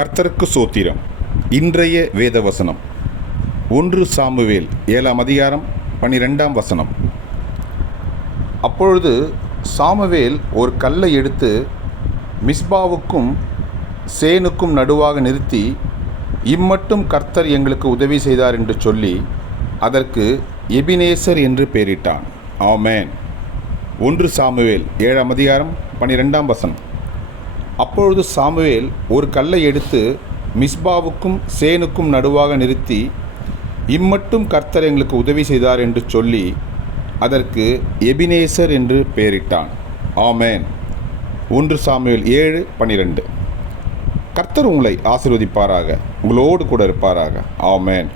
கர்த்தருக்கு சோத்திரம். இன்றைய வேதவசனம் 1 சாமுவேல் 7ஆம் அதிகாரம் 12ஆம் வசனம். அப்பொழுது சாமுவேல் ஒரு கல்லை எடுத்து மிஸ்பாவுக்கும் சேனுக்கும் நடுவாக நிறுத்தி, இம்மட்டும் கர்த்தர் எங்களுக்கு உதவி செய்தார் என்று சொல்லி அதற்கு எபினேசர் என்று பெயரிட்டான். ஆமென். 1 சாமுவேல் 7ஆம் அதிகாரம் 12ஆம் வசனம். அப்பொழுது சாமுவேல் ஒரு கல்லை எடுத்து மிஸ்பாவுக்கும் சேனுக்கும் நடுவாக நிறுத்தி, இம்மட்டும் கர்த்தர் எங்களுக்கு உதவி செய்தார் என்று சொல்லி அதற்கு எபினேசர் என்று பெயரிட்டான். ஆமென். 1 சாமுவேல் 7:12. கர்த்தர் உங்களை ஆசீர்வதிப்பாராக, உங்களோடு கூட இருப்பாராக. ஆமென்.